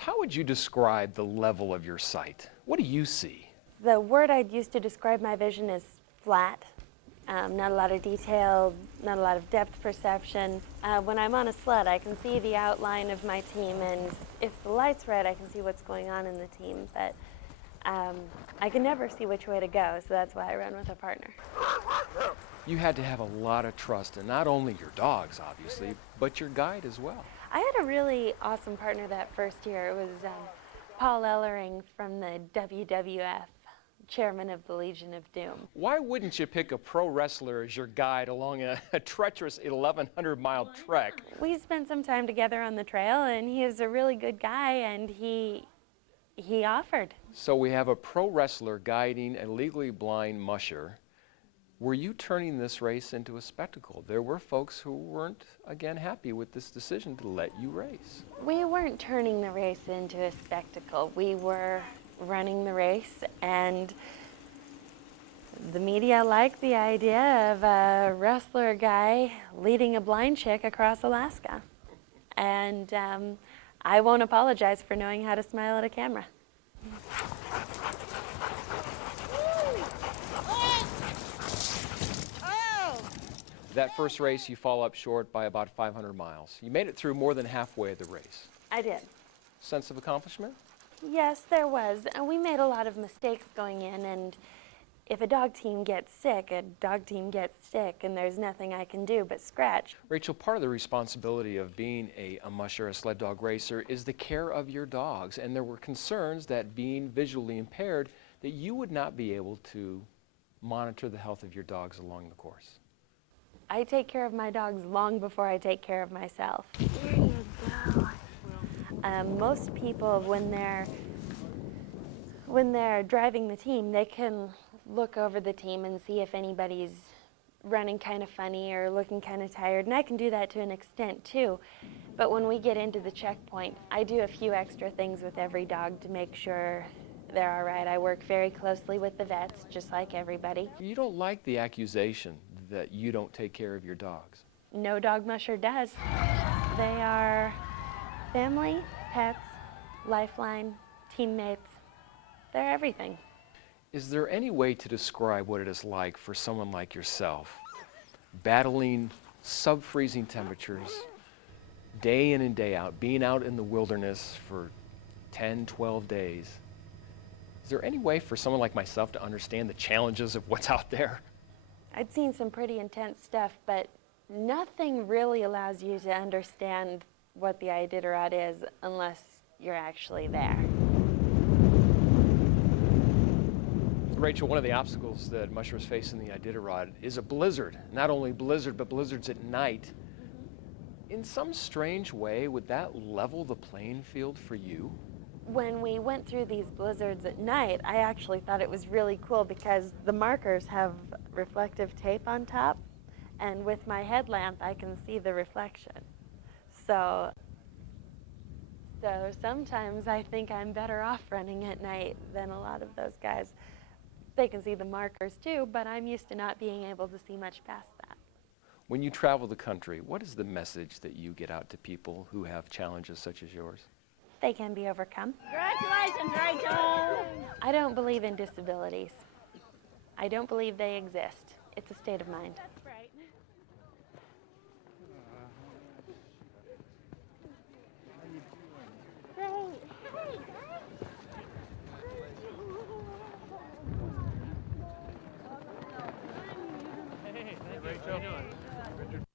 How would you describe the level of your sight? What do you see? The word I'd use to describe my vision is flat. Not a lot of detail, not a lot of depth perception. When I'm on a sled, I can see the outline of my team, and if the light's red, I can see what's going on in the team. But I can never see which way to go, so that's why I run with a partner. You had to have a lot of trust in not only your dogs, obviously, but your guide as well. I had a really awesome partner that first year. It was Paul Ellering from the WWF, chairman of the Legion of Doom. Why wouldn't you pick a pro wrestler as your guide along a treacherous 1,100-mile trek? We spent some time together on the trail, and he is a really good guy, and he offered. So we have a pro wrestler guiding a legally blind musher. Were you turning this race into a spectacle? There were folks who weren't, again, happy with this decision to let you race. We weren't turning the race into a spectacle. We were running the race, and the media liked the idea of a wrestler guy leading a blind chick across Alaska. And I won't apologize for knowing how to smile at a camera. That first race, you fall up short by about 500 miles. You made it through more than halfway of the race. I did. Sense of accomplishment? Yes, there was. And we made a lot of mistakes going in, and if a dog team gets sick, a dog team gets sick, and there's nothing I can do but scratch. Rachel, part of the responsibility of being a musher, a sled dog racer, is the care of your dogs. And there were concerns that being visually impaired, that you would not be able to monitor the health of your dogs along the course. I take care of my dogs long before I take care of myself. There you go. Most people, when they're driving the team, they can look over the team and see if anybody's running kind of funny or looking kind of tired, and I can do that to an extent too. But when we get into the checkpoint, I do a few extra things with every dog to make sure they're all right. I work very closely with the vets, just like everybody. You don't like the accusation that you don't take care of your dogs. No dog musher does. They are family, pets, lifeline, teammates. They're everything. Is there any way to describe what it is like for someone like yourself, battling sub-freezing temperatures, day in and day out, being out in the wilderness for 10, 12 days? Is there any way for someone like myself to understand the challenges of what's out there? I'd seen some pretty intense stuff, but nothing really allows you to understand what the Iditarod is unless you're actually there. Rachel, one of the obstacles that mushers face in the Iditarod is a blizzard. Not only blizzard, but blizzards at night. In some strange way, would that level the playing field for you? When we went through these blizzards at night, I actually thought it was really cool because the markers have reflective tape on top, and with my headlamp I can see the reflection. So sometimes I think I'm better off running at night than a lot of those guys. They can see the markers too, but I'm used to not being able to see much past that. When you travel the country, what is the message that you get out to people who have challenges such as yours? They can be overcome. Congratulations, Rachel! I don't believe in disabilities. I don't believe they exist. It's a state of mind. That's right. Hey, Rachel. How you doing?